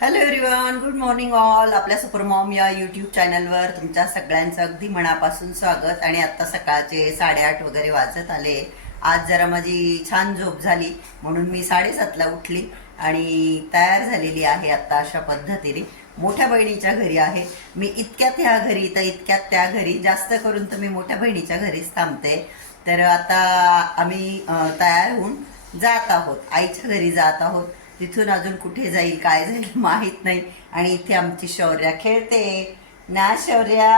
Hello everyone good morning all आपल्या supermom या YouTube चॅनलवर तुमच्या सगळ्यांचं अगदी मनापासून स्वागत आणि आत्ता सकाळचे साडेआठ वगैरे वाजत आले. आज जरा माझी छान झोप झाली म्हणून मी साडेसातला उठली आणि तयार झालेली आहे आत्ता अशा पद्धतीने. मोठ्या बहिणीच्या घरी आहे. मी इतक्यात ह्या घरी तर इतक्यात त्या घरी. जास्त करून तर मी मोठ्या बहिणीच्या घरीच थांबते. तर आता आम्ही तयार होऊन जात आहोत. आईच्या घरी जात आहोत. तिथून अजून कुठे जाईल काय जाईल माहीत नाही. आणि इथे आमची शौर्या खेळते. ना शौर्या?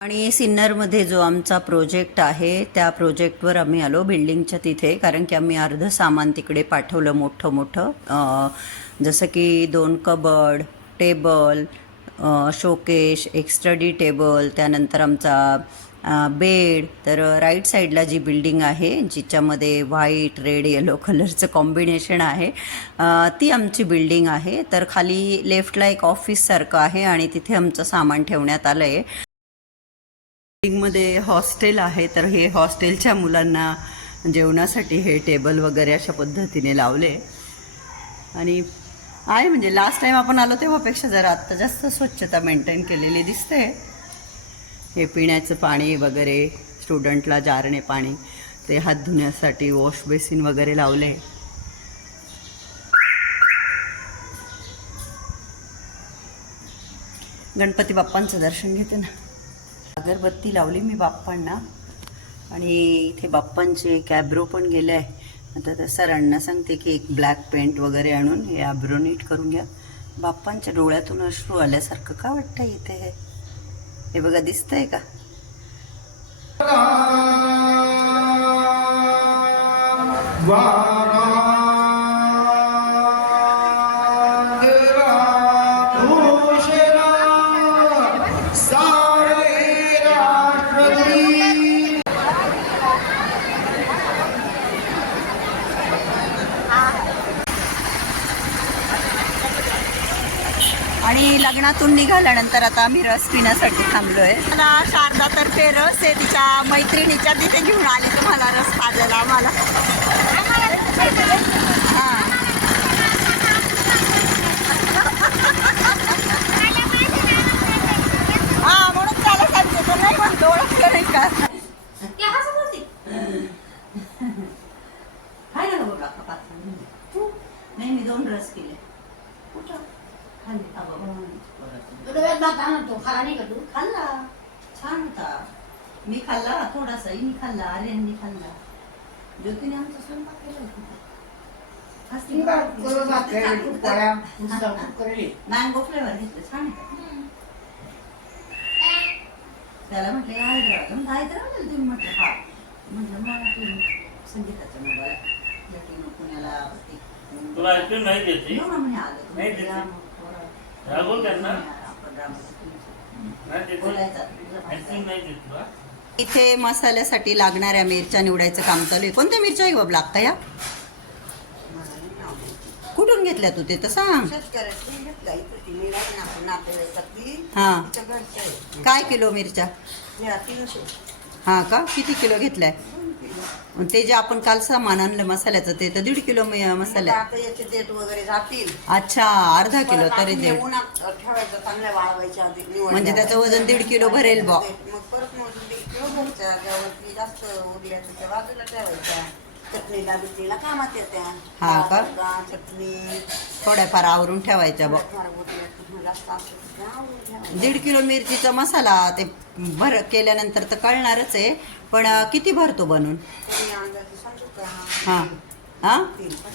आणि सिन्नरमध्ये जो आमचा प्रोजेक्ट आहे त्या प्रोजेक्टवर आम्ही आलो बिल्डिंगच्या तिथे कारण की आम्ही अर्ध सामान तिकडे पाठवलं मोठं मोठं. जसं की दोन कबड टेबल शोकेश एक स्टडी टेबल त्यानंतर आमचा बेड तर राईट साईडला जी बिल्डिंग आहे जिच्यामध्ये व्हाईट रेड येलो कलरचं कॉम्बिनेशन आहे ती आमची बिल्डिंग आहे. तर खाली लेफ्टला एक ऑफिससारखं आहे आणि तिथे आमचं सामान ठेवण्यात आलं आहे बिल्डिंगमध्ये हॉस्टेल आहे तर हे हॉस्टेलच्या मुलांना जेवणासाठी हे टेबल वगैरे अशा पद्धतीने लावले. आणि आहे म्हणजे लास्ट टाईम आपण आलो तेव्हापेक्षा जरा आत्ता जास्त स्वच्छता मेंटेन केलेली दिसते. हे पिण्याचं पाणी वगैरे स्टुडंटला जारणे पाणी ते हात धुण्यासाठी वॉश बेसिन वगैरे लावले. गणपती बाप्पांचं दर्शन घेते ना. अगरबत्ती लावली मी बाप्पांना. आणि इथे बाप्पांचे एक ॲब्रो पण गेले आहे. आता त्या सरांना सांगते की एक ब्लॅक पेंट वगैरे आणून हे ॲब्रो नीट करून घ्या. बाप्पांच्या डोळ्यातून अश्रू आल्यासारखं का वाटतं इथे हे? हे बघा दिसतंय का? वा लग्नातून निघाल्यानंतर आता आम्ही रस पिण्यासाठी थांबलोय. मला शारदा तर्फे रस आहे तिच्या मैत्रिणीच्या तिथे घेऊन आली तुम्हाला रस पाजायला आम्हाला हां हा म्हणून त्याला सांगते तर नाही म्हणतो ओळखलं नाही का हाय ना बघा का पाच तू नाही मी दोन रस केले कुठं खाली हा बघा खाल्ला छान होता मी खाल्ला थोडासा मी खाल्ला आर्यांनी खाल्ला. ज्योतीने आमचा स्वयंपाक केला होता. मँगो फ्लेवर घेतलं छान त्याला म्हटलं हैदराबाद मग हैदराबाद तुम्ही म्हटलं हा. म्हटलं मला संगीताच्या मोबाईल पुण्याला ते- तुला ऐकून नाही देते? ना तुम्ही. नाही देते. हा, बोल त्यांना. देते बोलायचं ऐकून नाही देत तुला? इथे मसाल्यासाठी लागणाऱ्या मिरच्या निवडायचं काम चालू आहे. कोणत्या मिरच्या आहे बाब? लागता या? कुठून घेतल्या तू ते? तर सांग. हा. काय किलो मिरच्या? हा का? किती किलो घेतलाय? ते जे आपण काल सामान आणलं मसाल्याचं ते तर दीड किलो मसाला. अच्छा अर्धा किलो तरी निवड म्हणजे त्याचं वजन दीड किलो भरेल बॉ. घ्यायच्या जास्त उरल्या तर त्या बाजूला ठेवायच्या. चटणीला बिटणीला कामात येत्या. हा का? चटणी. थोड्याफार आवरून ठेवायच्या बॉ थोडं बहुत जास्त असलं तर त्या आवरून ठेवायच्या. दीड किलो मिरचीचा मसाला ते भर केल्यानंतर तर कळणारच आहे. पण अं, किती भरतो बनून? तरी अंदाजे सांगू का? हा. हा?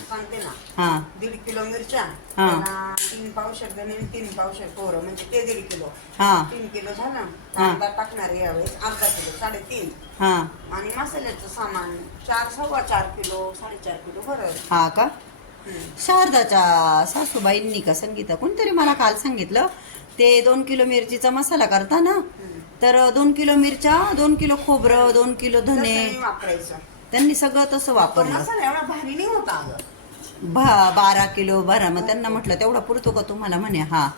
सांगते ना हा. दीड किलो मिरच्या हा. त्याला तीन पावशेर आणि तीन पावशेर पोरं म्हणजे ते दीड किलो. हा. तीन किलो झालं कांदा टाकणार यावेळेस अर्धा किलो साडेतीन. हा. आणि मसाल्याचं सामान चार सव्वा चार किलो साडेचार किलो बरं. हा का? शारदाच्या सासूबाईंनी का संगीता कोणतरी मला काल सांगितलं ते दोन किलो मिरचीचा मसाला करता ना तर दोन किलो मिरच्या दोन किलो खोबरं दोन किलो धने. वापरायचं. त्यांनी सगळं तसं वापरलं. मसाला एवढा भारी नाही होता अगं. भा बारा किलो बारा. मग त्यांना म्हटलं तेवढा पुरतो का तुम्हाला? म्हणे हा.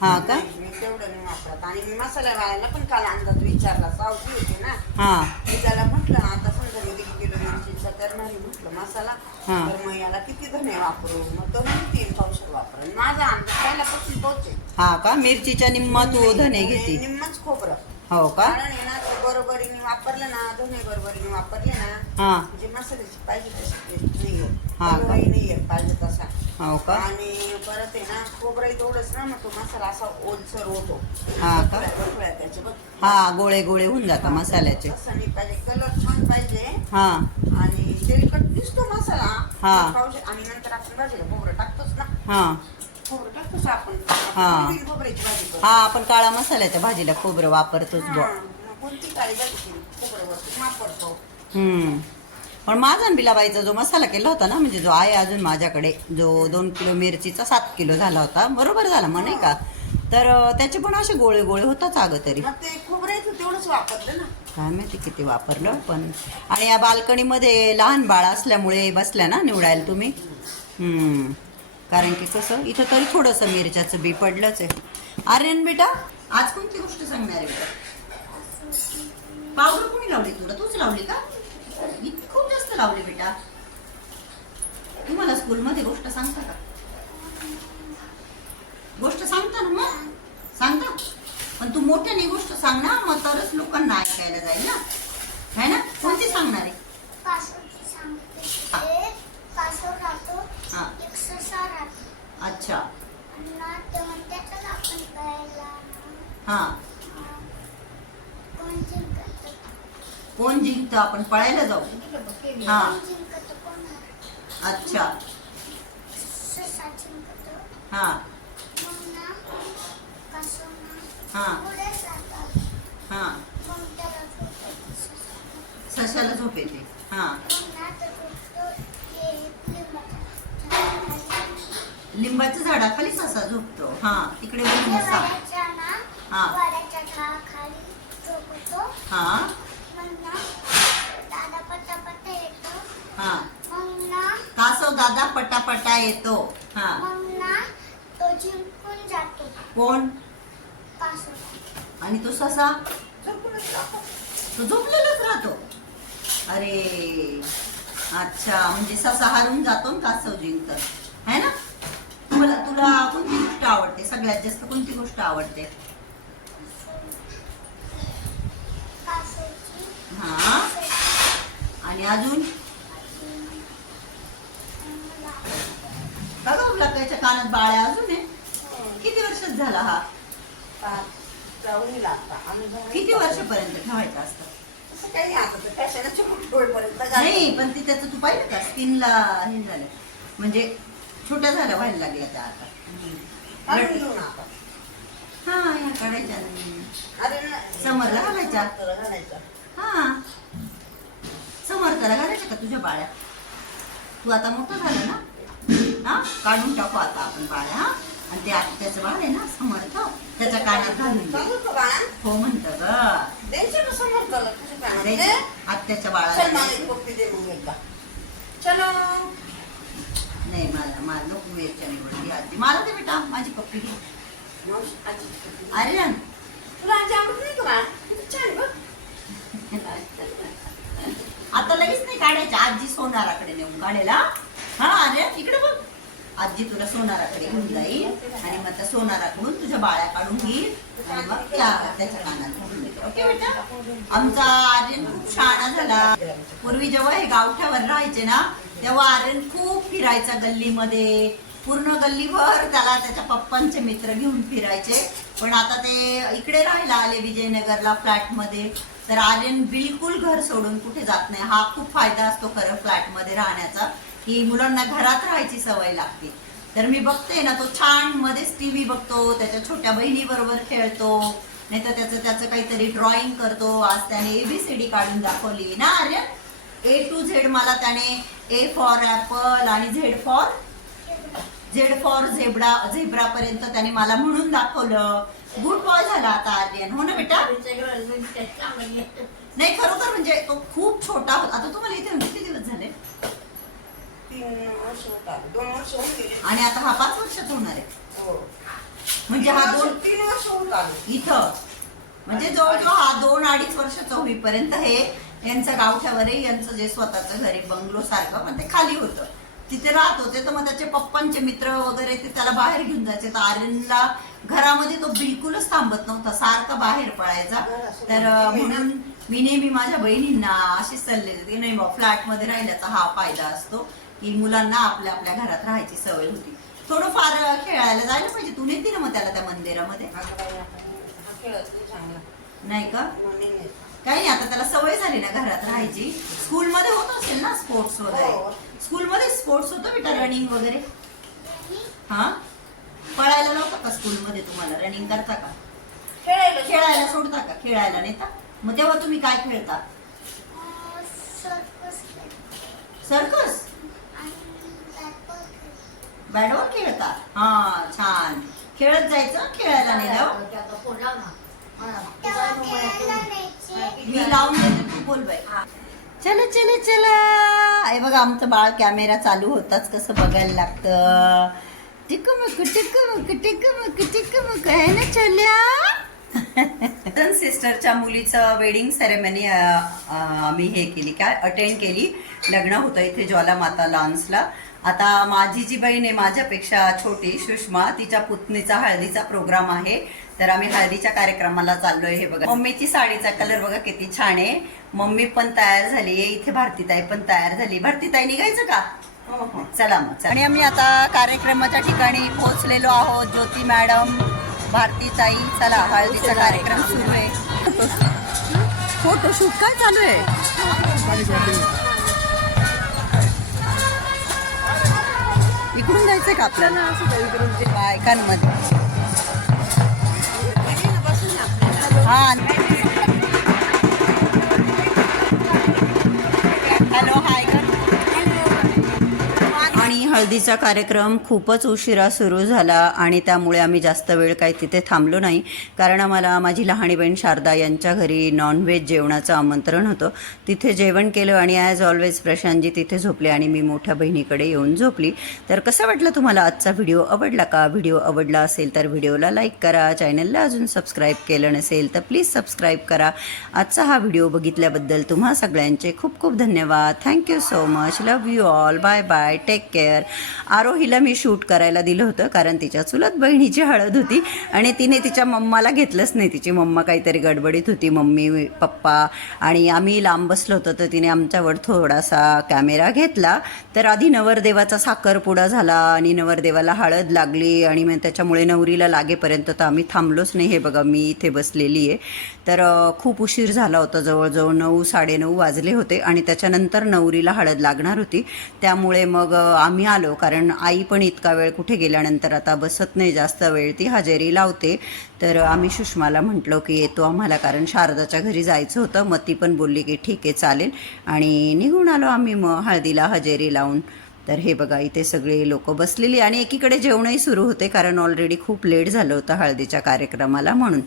हा का? नाही, मी तेवढं नाही वापरत. आणि मी मसाला वाळायला पण काल अंदाज विचारला. सावधी होती ना. हा. मी त्याला म्हटलं आता समजा मी दीड किलो मिरचीचा करणार आहे म्हटलं मसाला. हा. तर मग याला किती धने वापरू? मग तो नाही तीन पावशे वापरून माझा अंदाज पहिल्यापासून तोच आहे. हा का? मिरचीच्या निम्मा तू धने घेते. निम्मच खोबरं. हो का? कारण आहे ना ते बरोबरीने वापरलं ना धने बरोबरीने वापरले ना हा. म्हणजे मसाल्याची पाहिजे तशी टेस्ट नाही हा का? नाही येत पाहिजे तसा. हो का? आणि परत आहे ना खोबरं तेवढंच ना मग तो मसाला असा ओलसर होतो. हा का? त्याचे बघ. हा गोळे गोळे होऊन जातात मसाल्याचे. तसं नाही पाहिजे. कलर छान पाहिजे. हा. आणि तेलकट दिसतो मसाला हा. पावशे- आणि नंतर आपण भाजीला खोबरं टाकतोच ना. हा. हा. हा आपण काळा मसाल्याच्या भाजीला खोबरं वापरतोच बुवा. हम्म. पण माझा बिलाबाईचा जो मसाला केला होता ना म्हणजे जो आहे अजून माझ्याकडे जो दोन किलो मिरचीचा सात किलो झाला होता बरोबर झाला मग नाही का? तर त्याचे पण असे गोळे गोळे होताच अगं तरी. काय माहिती किती वापरलं पण आणि या बाल्कनीमध्ये लहान बाळ असल्यामुळे बसल्या ना निवडायला तुम्ही? हम्म. कारण की कसं इथं तरी थोडंसं मिरच्याचं बी पडलंच आहे. आर्यन बेटा आज कोणती गोष्ट सांगणार आहे? बेटा पावडर कोणी लावली तुला? तूच लावली का? मी खूप जास्त लावली बेटा. तुम्हाला स्कूलमध्ये गोष्ट सांगता का? गोष्ट सांगता ना मग? सांगता? पण तू मोठ्याने गोष्ट सांग ना मग तरच लोकांना ऐकायला जाईल ना. है ना? कोणती सांगणार आहे पासवर्ड सांगते एक पासवर्ड राहतो हा. एक ससा राहतो अच्छा आणि ना ते मग त्याच्यात आपण कळायला हा. कोण जिंकत? जिंकतं आपण पळायला जाऊ. हा. अच्छा. हा. हा. हा. सशाला झोप येते. हा. लिंबाच्या झाडाखाली. ससा झोपतो. हा. तिकडे बघून हा. वडाच्या झाडाखाली झोपतो हा. मग ना दादा पट्टा पट्टा येतो हा. मग ना कासव दादा पटापटा येतो. हा. मग ना तो जिंकून जातो कोण? पासून आणि तो ससा. तो झोपलेलाच राहतो. अरे. अच्छा म्हणजे ससा हारून जातो आणि कासव जिंकत है ना? तुला तुला कोणती गोष्ट आवडते? सगळ्यात जास्त कोणती गोष्ट आवडते? हा. आणि अजून? बघा त्याच्या कानात बाळ्या अजून आहे. किती वर्षात झाला हा? लागता किती वर्षापर्यंत ठेवायचं असतं? नाही पण ती त्याचं तू पाहिलं का? स्किनला हे झालं. म्हणजे छोट्या झाल्या व्हायला लागल्या त्या आता. आता हा या काढायच्या. अरे समरला घालायच्या. हा. समर्थाला घालायच्या का तुझ्या बाळ्या? तू आता मोठं झालं ना? हा? काढून टाकू आता आपण बाळ्या हा? आणि ते आता त्याचं बाळ आहे ना समर्थ त्याच्या कानात घालून? हो म्हणतं ग. आत्याच्या बाळाला चलो नाही मला मला नको वेरच्या निवडली आजी मला ते बेटा माझी पप्पी घे. अरे तुला आजी आवडत नाही का बाळा? किती छान बघ. आता लगेच नाही काढायच्या आजी सोनाराकडे नेऊन काढायला हा हा अरे इकडे बघ. आजी तुला सोनाराकडे घेऊन जाईल. आणि मग त्या सोनाराकडून तुझ्या बाळ्या काढून घेईल आणि मग त्या त्याच्या कानात घालून देते. ओके बेटा? आमचा आर्यन खूप शहाणा झाला. पूर्वी जेव्हा हे गावठ्यावर राहायचे ना तेव्हा आर्यन खूप फिरायचा गल्लीमध्ये. पूर्ण गल्लीभर त्याला त्याच्या पप्पांचे मित्र घेऊन फिरायचे. पण आता ते इकडे राहायला आले विजयनगरला फ्लॅटमध्ये. तर आर्यन बिलकुल घर सोडून कुठे जात नाही. हा खूप फायदा असतो खरं फ्लॅटमध्ये राहण्याचा की मुलांना घरात राहायची सवय लागते. तर मी बघते ना तो छान मध्येच टीव्ही बघतो त्याच्या छोट्या बहिणी बरोबर खेळतो नाही तर त्याचं त्याचं काहीतरी ड्रॉइंग करतो. आज त्याने एबीसीडी काढून दाखवली. ना आर्यन? ए टू झेड मला त्याने ए फॉर ॲपल आणि Z for Z for zebra zebra पर्यंत त्याने मला म्हणून दाखवलं. गुड बॉय झाला आता आर्यन. हो ना बेटा? नाही खरोखर म्हणजे तो खूप छोटा होता. आता तुम्हाला इथे किती दिवस झाले? तीन वर्ष होत आले. दोन वर्ष होऊन गेले. आणि आता हा पाच वर्षाचा होणार आहे. हो. म्हणजे हा दोन तीन वर्ष होत आले इथं. म्हणजे जवळजवळ हा दोन अडीच वर्षाचा होईपर्यंत हे यांचं गावठ्यावर आहे यांचं जे स्वतःचं घरी बंगलो सारखं पण ते खाली होतं. तिथे राहत होते तर मग त्याचे पप्पांचे मित्र वगैरे ते त्याला बाहेर घेऊन जायचे. तर आर्यनला घरामध्ये तो बिलकुलच थांबत नव्हता सारखा बाहेर पळायचा. तर म्हणून मी नेहमी माझ्या बहिणींना अशी सल्ले देते नाही बा फ्लॅटमध्ये राहिल्याचा हा फायदा असतो की मुलांना आपल्या आपल्या घरात राहायची सवय होती. थोडंफार खेळायला जायला पाहिजे. तू नेते ना मग त्याला त्या मंदिरामध्ये? नाही का? काही नाही आता त्याला सवय झाली ना घरात राहायची. स्कूलमध्ये होत असेल ना स्पोर्ट्स वगैरे? हो. स्कूलमध्ये स्पोर्ट्स होतं बेटा रनिंग वगैरे. हा? पळायला लावता का स्कूलमध्ये तुम्हाला? रनिंग करता का? खेळायला खेळायला सोडता का? खेळायला नेता मग तेव्हा तुम्ही काय खेळता? सर्कस. बॅटबॉल. बॅटबॉल खेळता? हा छान. खेळत जायचं खेळायला नेलं तेव्हा खेळायला न्यायचे. मी लावून देते तू बोल बाई. चला चला चला. हे बघा आमचं बाळ कॅमेरा चालू होताच कसं बघायला लागतं. टिकमुक टिकमुक टिकमुक टिकमुक आहे ना चल्या सिस्टरच्या मुलीचं वेडिंग सेरेमनी आम्ही हे केली काय अटेंड केली. लग्न होतं इथे ज्वाला माता लॉन्सला आता माझी जी बहीण आहे माझ्यापेक्षा छोटी सुषमा तिच्या पुतणीचा हळदीचा प्रोग्राम आहे. तर आम्ही हळदीच्या कार्यक्रमाला चाललोय हे बघा. मम्मीची साडीचा कलर बघा किती छान आहे. मम्मी पण तयार झाली. इथे भारतीताई पण तयार झाली. भारतीताई निघायचं का? हो हो. चला मग चला. आणि आम्ही आता कार्यक्रमाच्या ठिकाणी पोहोचलेलो आहोत. ज्योती मॅडम भारतीताई चला हळदीचा कार्यक्रम सुरू आहे. फोटोशूट काय चालू आहे. इकडून जायचंय का आपल्याला? बायकांमध्ये. हा हळदीचा कार्यक्रम खूपच उशिरा सुरू झाला आणि त्यामुळे आम्ही जास्त वेळ काही तिथे थांबलो नाही. कारण आम्हाला माझी लहानी बहीण शारदा यांच्या घरी नॉनव्हेज जेवणाचं आमंत्रण होतं. तिथे जेवण केलं आणि ॲज ऑलवेज प्रशांतजी तिथे झोपले आणि मी मोठ्या बहिणीकडे येऊन झोपली. तर कसा वाटला तुम्हाला आजचा व्हिडिओ आवडला का? व्हिडिओ आवडला असेल तर व्हिडिओला लाईक करा. चॅनलला अजून सबस्क्राईब केलं नसेल तर प्लीज सबस्क्राईब करा. आजचा हा व्हिडिओ बघितल्याबद्दल तुम्हा सगळ्यांचे खूप खूप धन्यवाद. Thank you so much love you all bye bye take care आरोहीला मी शूट करायला दिलं होतं कारण तिच्या चुलत बहिणीची हळद होती आणि तिने तिच्या मम्माला घेतलंच नाही. तिची मम्मा काहीतरी गडबडीत होती मम्मी पप्पा आणि आम्ही लांब बसलो होतो तर तिने आमच्यावर थोडासा कॅमेरा घेतला. तर आधी नवरदेवाचा साखरपुडा झाला आणि नवरदेवाला हळद लागली आणि मग त्याच्यामुळे नवरीला लागेपर्यंत तर आम्ही थांबलोच नाही. हे बघा मी इथे बसलेली आहे. तर खूप उशीर झाला होता जवळजवळ नऊ साडेनऊ वाजले होते आणि त्याच्यानंतर नवरीला हळद लागणार होती. त्यामुळे मग आम्ही आलो कारण आई पण इतका वेळ कुठे गेल्यानंतर आता बसत नाही जास्त वेळ ती हजेरी लावते. तर आम्ही सुषमाला म्हटलो की येतो आम्हाला कारण शारदाच्या घरी जायचं होतं. मग ती पण बोलली की ठीक आहे चालेल. आणि निघून आलो आम्ही मग हळदीला हजेरी लावून. तर हे बघा इथे सगळे लोक बसलेली आणि एकीकडे जेवणही सुरू होते कारण ऑलरेडी खूप लेट झालं होतं हळदीच्या कार्यक्रमाला म्हणून.